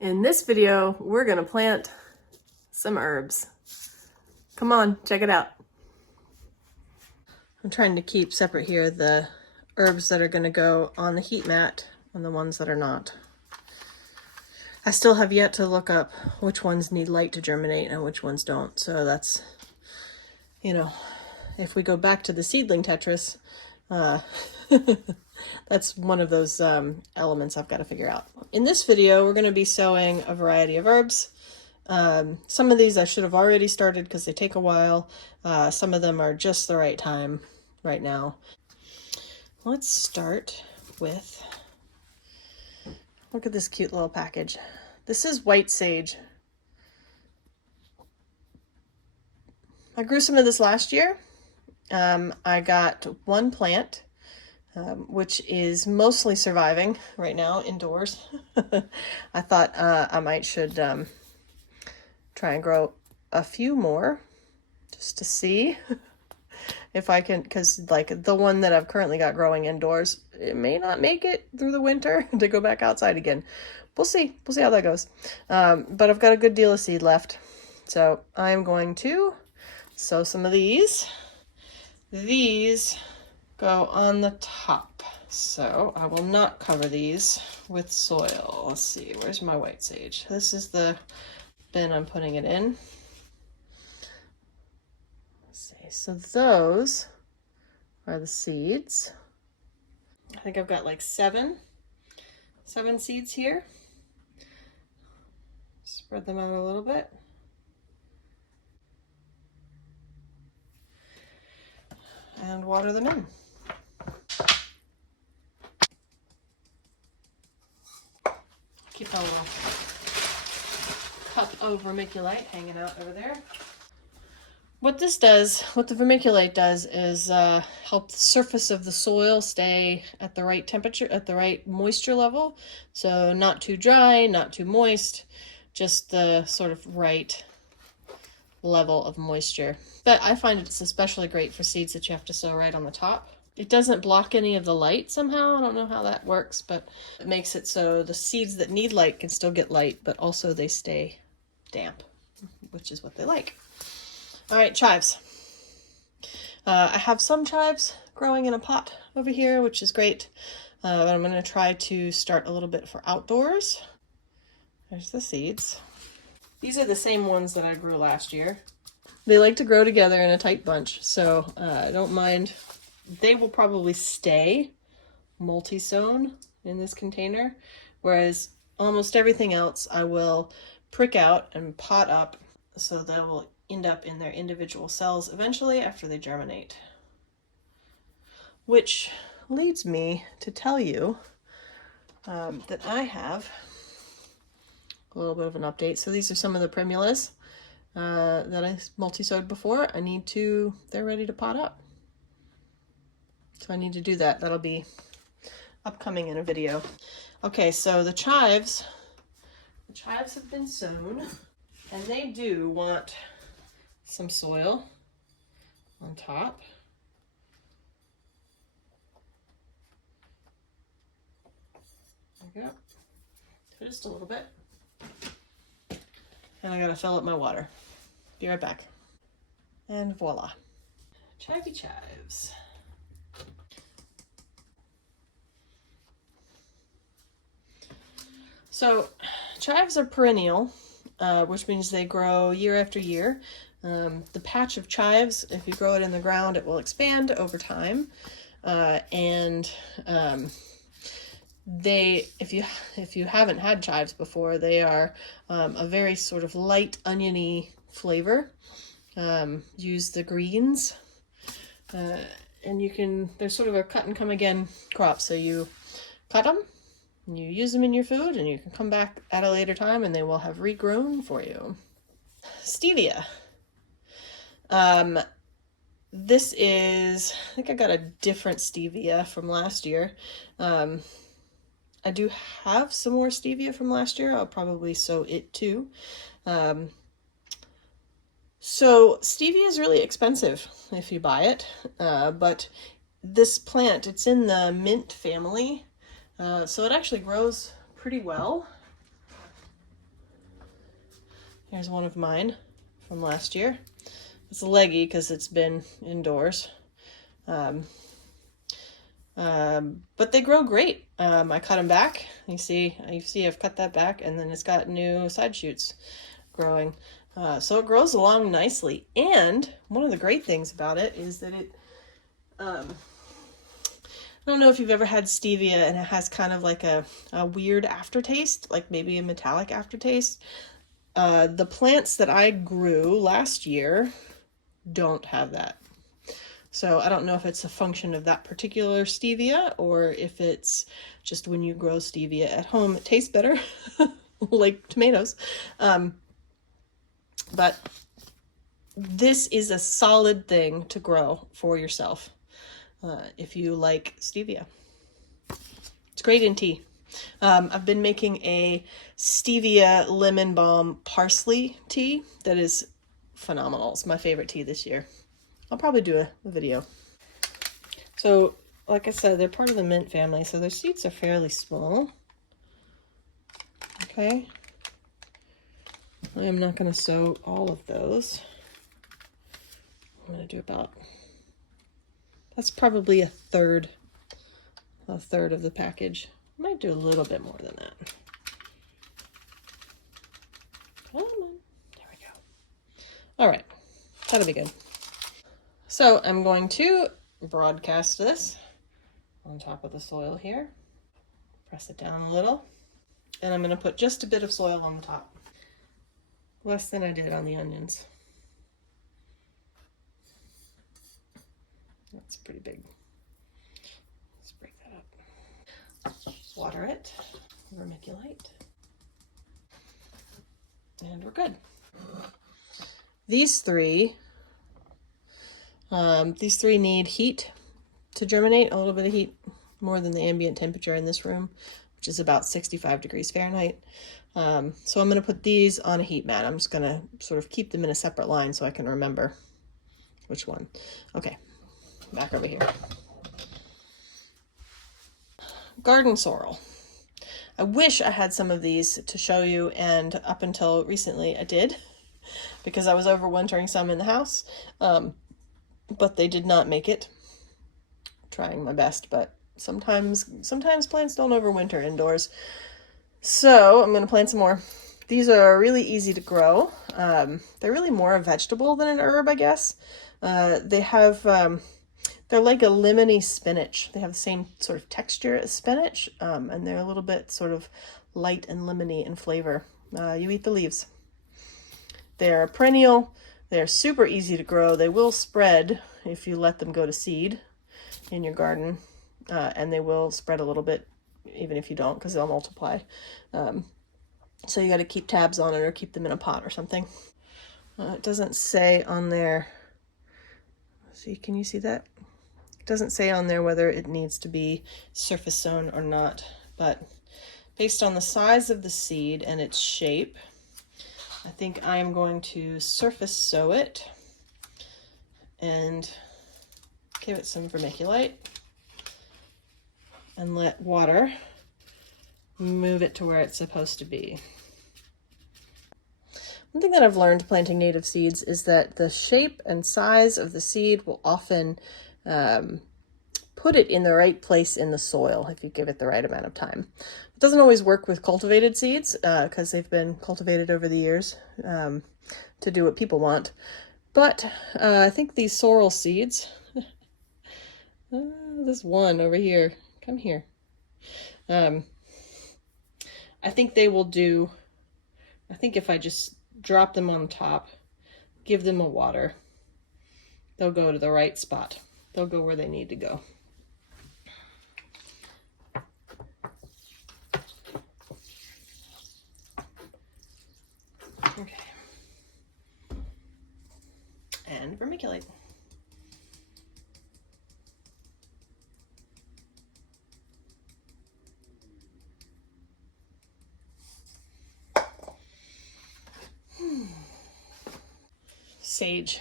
In this video, we're gonna plant some herbs. Come on, check it out. I'm trying to keep separate here the herbs that are gonna go on the heat mat and the ones that are not. I still have yet to look up which ones need light to germinate and which ones don't. So that's, you know, if we go back to the seedling Tetris, that's one of those elements I've got to figure out. In this video, we're going to be sowing a variety of herbs. Some of these I should have already started because they take a while. Some of them are just the right time right now. Let's start with, look at this cute little package. This is white sage. I grew some of this last year. I got one plant, which is mostly surviving right now indoors. I thought I should try and grow a few more just to see if I can, because like the one that I've currently got growing indoors, it may not make it through the winter to go back outside again. We'll see how that goes. But I've got a good deal of seed left. So I'm going to sow some of these. These go on the top. So I will not cover these with soil. Let's see, where's my white sage? This is the bin I'm putting it in. Let's see, so those are the seeds. I think I've got like seven seeds here. Spread them out a little bit. And water them in. Keep a little cup of vermiculite hanging out over there. What the vermiculite does is help the surface of the soil stay at the right temperature, at the right moisture level. So not too dry, not too moist, just the sort of right level of moisture. But I find it's especially great for seeds that you have to sow right on the top. It doesn't block any of the light somehow. I don't know how that works, but it makes it so the seeds that need light can still get light, but also they stay damp, which is what they like. All right, chives. I have some chives growing in a pot over here, which is great. But I'm going to try to start a little bit for outdoors. There's the seeds. These are the same ones that I grew last year. They like to grow together in a tight bunch, so I don't mind. They will probably stay multi-sown in this container, whereas almost everything else I will prick out and pot up so they will end up in their individual cells eventually after they germinate. Which leads me to tell you that I have a little bit of an update. So these are some of the primulas that I multi-sowed before. They're ready to pot up. So I need to do that. That'll be upcoming in a video. Okay, so the chives have been sown, and they do want some soil on top. There we go. Just a little bit. And I gotta fill up my water. Be right back. And voila. Chivy chives. So chives are perennial, which means they grow year after year. The patch of chives, if you grow it in the ground, it will expand over time. If you haven't had chives before, they are a very sort of light oniony flavor. Use the greens, and they're sort of a cut and come again crop. So you cut them, and you use them in your food, and you can come back at a later time and they will have regrown for you. Stevia. This is, I think I got a different stevia from last year. I do have some more stevia from last year. I'll probably sow it too. So stevia is really expensive if you buy it, but this plant, it's in the mint family, so it actually grows pretty well. Here's one of mine from last year. It's leggy because it's been indoors. But they grow great. I cut them back. You see I've cut that back, and then it's got new side shoots growing. So it grows along nicely. And one of the great things about it is that it, I don't know if you've ever had stevia and it has kind of like a weird aftertaste, like maybe a metallic aftertaste. The plants that I grew last year don't have that. So I don't know if it's a function of that particular stevia or if it's just when you grow stevia at home, it tastes better, like tomatoes. But this is a solid thing to grow for yourself if you like stevia. It's great in tea. I've been making a stevia lemon balm parsley tea that is phenomenal. It's my favorite tea this year. I'll probably do a video. So, like I said, they're part of the mint family, so their seeds are fairly small. Okay. I am not going to sow all of those. I'm going to do about, that's probably a third of the package. I might do a little bit more than that. Come on. There we go. All right. That'll be good. So I'm going to broadcast this on top of the soil here. Press it down a little. And I'm going to put just a bit of soil on the top. Less than I did on the onions. That's pretty big. Let's break that up. Water it. Vermiculite. And we're good. These three need heat to germinate, a little bit of heat, more than the ambient temperature in this room, which is about 65 degrees Fahrenheit. So I'm going to put these on a heat mat. I'm just going to sort of keep them in a separate line so I can remember which one. Okay, back over here. Garden sorrel. I wish I had some of these to show you, and up until recently I did, because I was overwintering some in the house, but they did not make it. Trying my best, but sometimes plants don't overwinter indoors. So I'm going to plant some more. These are really easy to grow. They're really more a vegetable than an herb, I guess. They have, they're like a lemony spinach. They have the same sort of texture as spinach, and they're a little bit sort of light and lemony in flavor. You eat the leaves. They're perennial. They're super easy to grow. They will spread if you let them go to seed in your garden, and they will spread a little bit even if you don't, because they'll multiply. So you got to keep tabs on it or keep them in a pot or something. It doesn't say on there, see, can you see that? It doesn't say on there whether it needs to be surface sown or not, but based on the size of the seed and its shape, I think I am going to surface sow it and give it some vermiculite and let water move it to where it's supposed to be. One thing that I've learned planting native seeds is that the shape and size of the seed will often put it in the right place in the soil if you give it the right amount of time. It doesn't always work with cultivated seeds because they've been cultivated over the years to do what people want. But I think these sorrel seeds, this one over here, come here. I think they will do, I think if I just drop them on top, give them a water, they'll go to the right spot. They'll go where they need to go. Okay. And vermiculite. Sage.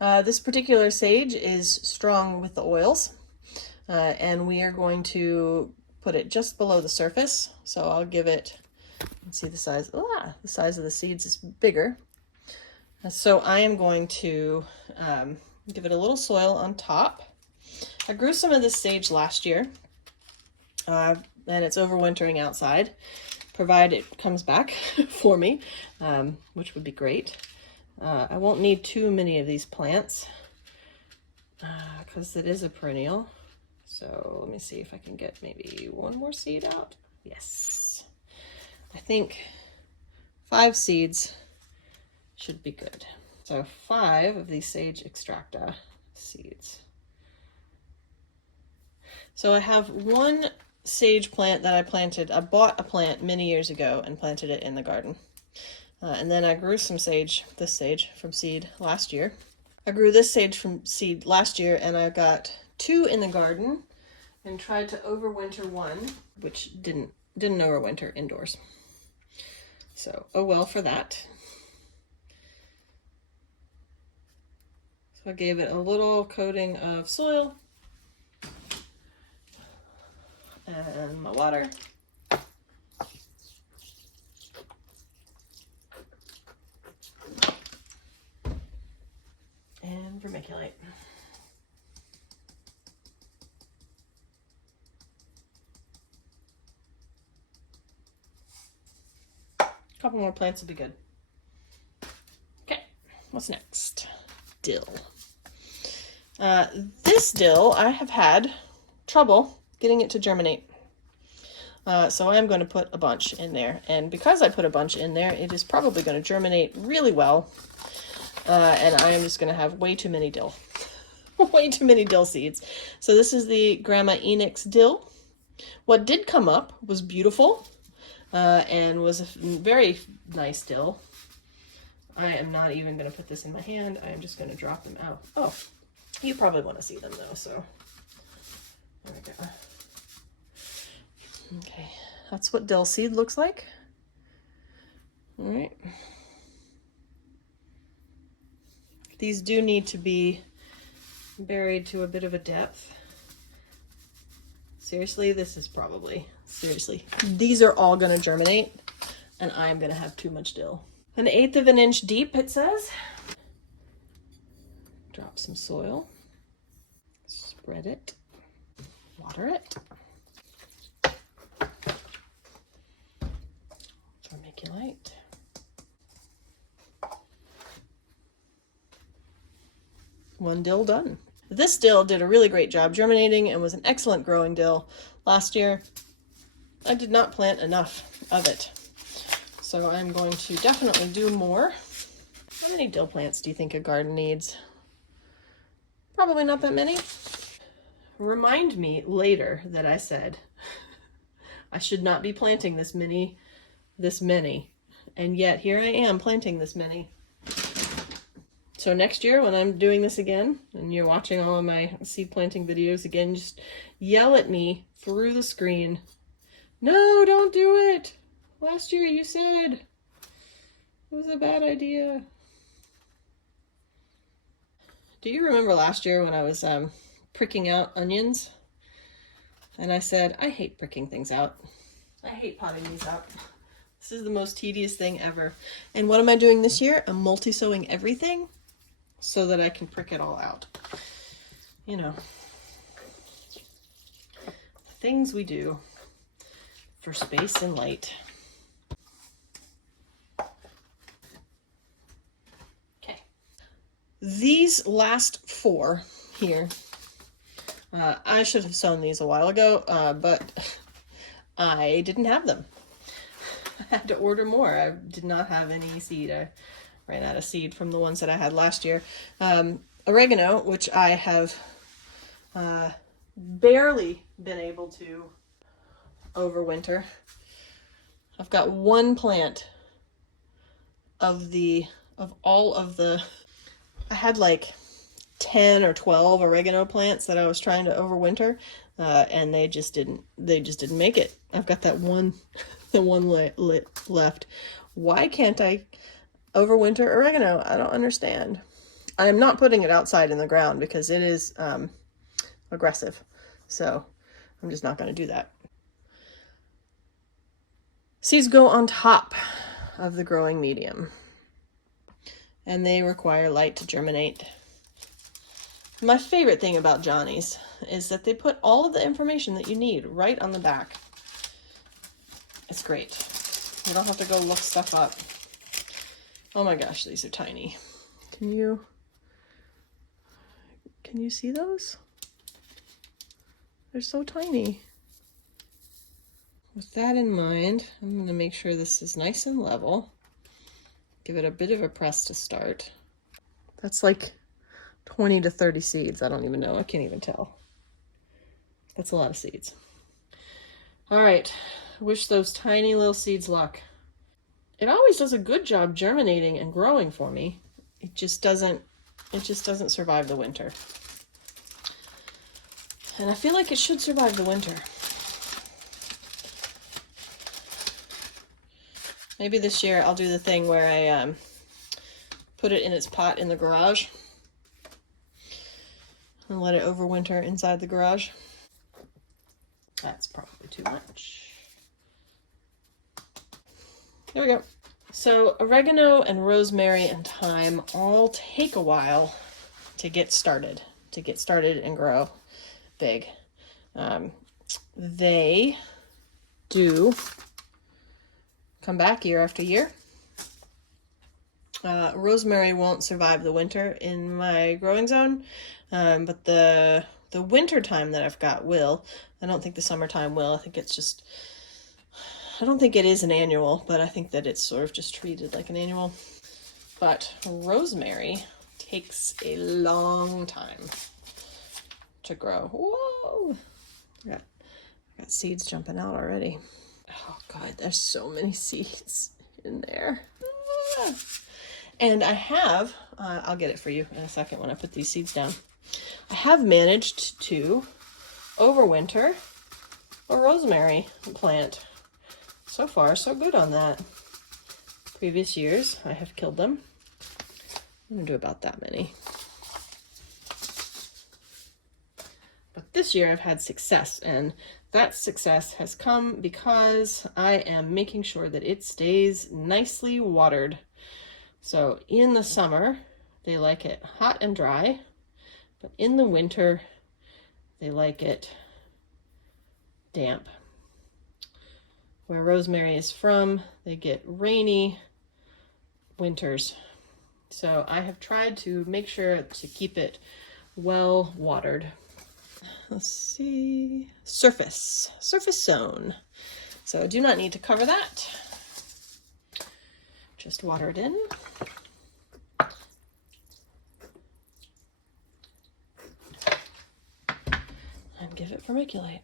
This particular sage is strong with the oils, and we are going to put it just below the surface. So I'll give it can see the size. The size of the seeds is bigger. So I am going to give it a little soil on top. I grew some of this sage last year, and it's overwintering outside, provided it comes back for me, which would be great. I won't need too many of these plants because it is a perennial. So let me see if I can get maybe one more seed out. Yes. I think 5 seeds should be good. So 5 of these sage extracta seeds. So I have one sage plant that I planted. I bought a plant many years ago and planted it in the garden. And then I grew some sage, this sage from seed last year. I grew this sage from seed last year, and I got 2 in the garden and tried to overwinter one, which didn't overwinter indoors. So, oh well for that. So I gave it a little coating of soil and my water. And vermiculite. A couple more plants will be good. Okay, what's next? Dill. This dill, I have had trouble getting it to germinate. So I'm going to put a bunch in there. And because I put a bunch in there, it is probably going to germinate really well. And I am just going to have way too many dill. Way too many dill seeds. So this is the Grandma Enix dill. What did come up was beautiful and was a very nice dill. I am not even going to put this in my hand. I am just going to drop them out. Oh, you probably want to see them though, so there we go. Okay, that's what dill seed looks like. All right. These do need to be buried to a bit of a depth. Seriously, this is probably, seriously, these are all going to germinate, and I'm going to have too much dill. 1/8 of an inch deep, it says. Drop some soil. Spread it. Water it. Vermiculite. One dill done. This dill did a really great job germinating and was an excellent growing dill last year. I did not plant enough of it, so I'm going to definitely do more. How many dill plants do you think a garden needs? Probably not that many. Remind me later that I said I should not be planting this many, and yet here I am planting this many. So next year when I'm doing this again, and you're watching all of my seed planting videos again, just yell at me through the screen. No, don't do it. Last year you said it was a bad idea. Do you remember last year when I was pricking out onions? And I said, I hate pricking things out. I hate potting these out. This is the most tedious thing ever. And what am I doing this year? I'm multi-sowing everything so that I can prick it all out. You know, the things we do for space and light. Okay. These last 4 here, I should have sown these a while ago, but I didn't have them. I had to order more. I did not have any seed. I ran out of seed from the ones that I had last year. Oregano, which I have barely been able to overwinter. I've got one plant of all of the, I had like 10 or 12 oregano plants that I was trying to overwinter, and they just didn't make it. I've got that one, the one left. Why can't I overwinter oregano? I don't understand. I am not putting it outside in the ground because it is aggressive. So I'm just not going to do that. Seeds go on top of the growing medium, and they require light to germinate. My favorite thing about Johnny's is that they put all of the information that you need right on the back. It's great. You don't have to go look stuff up. Oh my gosh, these are tiny. Can you see those? They're so tiny. With that in mind, I'm going to make sure this is nice and level. Give it a bit of a press to start. That's like 20 to 30 seeds. I don't even know. I can't even tell. That's a lot of seeds. All right. Wish those tiny little seeds luck. It always does a good job germinating and growing for me. It just doesn't survive the winter. And I feel like it should survive the winter. Maybe this year I'll do the thing where I put it in its pot in the garage and let it overwinter inside the garage. That's probably too much. There we go. So oregano and rosemary and thyme all take a while to get started and grow big. They do come back year after year. Rosemary won't survive the winter in my growing zone, but the winter time that I've got will. I don't think the summertime will. I think it's just, I don't think it is an annual, but I think that it's sort of just treated like an annual. But rosemary takes a long time to grow. Whoa! I got seeds jumping out already. Oh God, there's so many seeds in there. And I have, I'll get it for you in a second when I put these seeds down. I have managed to overwinter a rosemary plant. So far, so good on that. Previous years, I have killed them. I'm gonna do about that many. But this year I've had success, and that success has come because I am making sure that it stays nicely watered. So in the summer, they like it hot and dry, but in the winter, they like it damp. Where rosemary is from, they get rainy winters. So I have tried to make sure to keep it well watered. Let's see, surface zone. So I do not need to cover that. Just water it in. And give it vermiculite.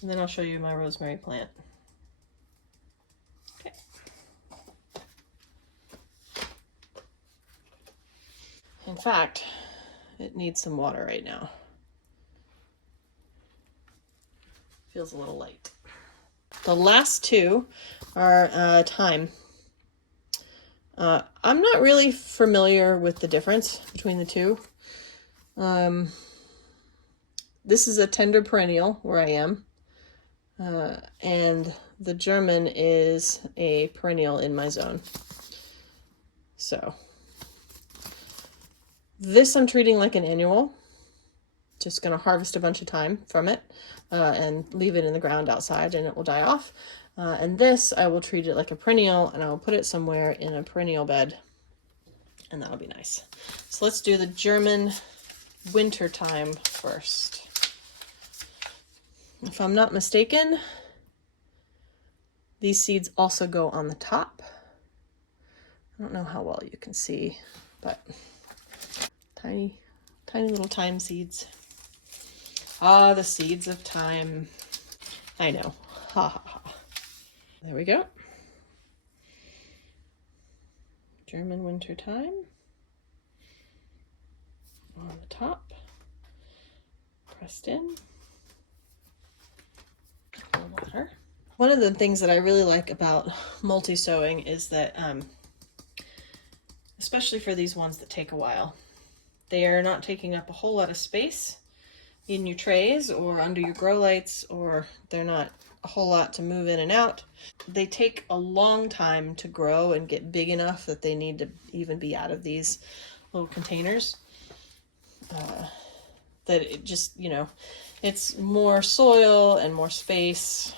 And then I'll show you my rosemary plant. Okay. In fact, it needs some water right now. Feels a little light. The last two are thyme. I'm not really familiar with the difference between the two. This is a tender perennial where I am. And the German is a perennial in my zone. So this I'm treating like an annual. Just going to harvest a bunch of thyme from it and leave it in the ground outside and it will die off. And this I will treat it like a perennial and I will put it somewhere in a perennial bed and that'll be nice. So let's do the German winter thyme first. If I'm not mistaken, these seeds also go on the top. I don't know how well you can see, but tiny little thyme seeds. Ah, the seeds of thyme. I know. Ha ha ha. There we go. German winter thyme on the top. Pressed in. Water. One of the things that I really like about multi-sowing is that, especially for these ones that take a while, they are not taking up a whole lot of space in your trays or under your grow lights, or they're not a whole lot to move in and out. They take a long time to grow and get big enough that they need to even be out of these little containers. That it just, you know, it's more soil and more space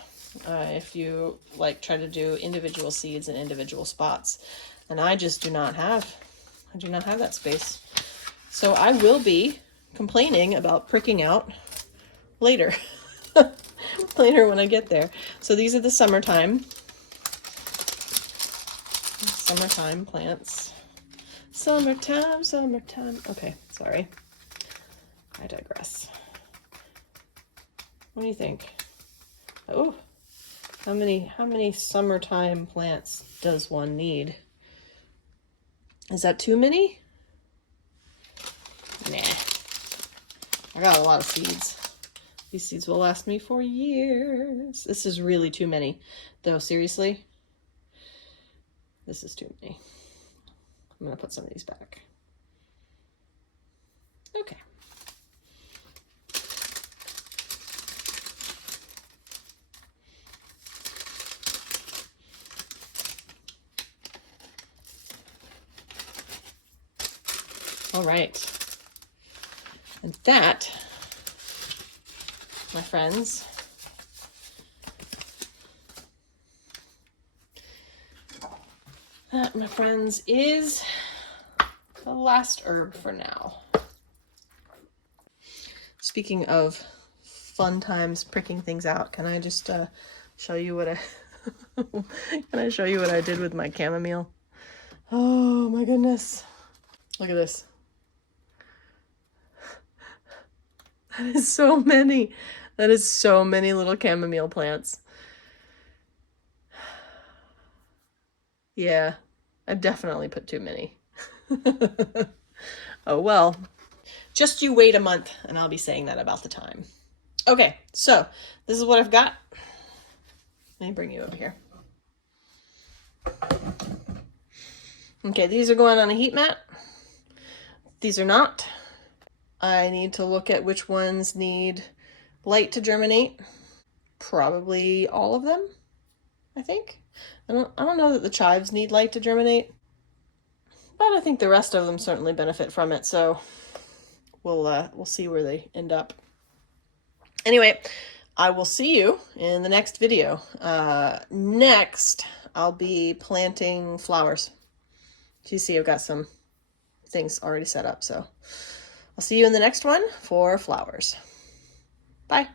if you like try to do individual seeds in individual spots. And I just do not have that space. So I will be complaining about pricking out later. Later when I get there. So these are the summertime plants. Summertime. Okay, sorry. I digress. What do you think? Oh, how many summertime plants does one need? Is that too many? Nah. I got a lot of seeds. These seeds will last me for years. This is really too many, though. Seriously, this is too many. I'm gonna put some of these back. Okay. All right. And that, my friends, is the last herb for now. Speaking of fun times pricking things out, can I just show you what I can I show you what I did with my chamomile? Oh my goodness. Look at this. That is so many. That is so many little chamomile plants. Yeah, I definitely put too many. Oh well. Just you wait a month and I'll be saying that about the time. Okay, so this is what I've got. Let me bring you over here. Okay, these are going on a heat mat. These are not. I need to look at which ones need light to germinate. Probably all of them, I think. I don't know that the chives need light to germinate, but I think the rest of them certainly benefit from it. So we'll see where they end up. Anyway, I will see you in the next video. Next, I'll be planting flowers. So you see, I've got some things already set up. So I'll see you in the next one for flowers. Bye.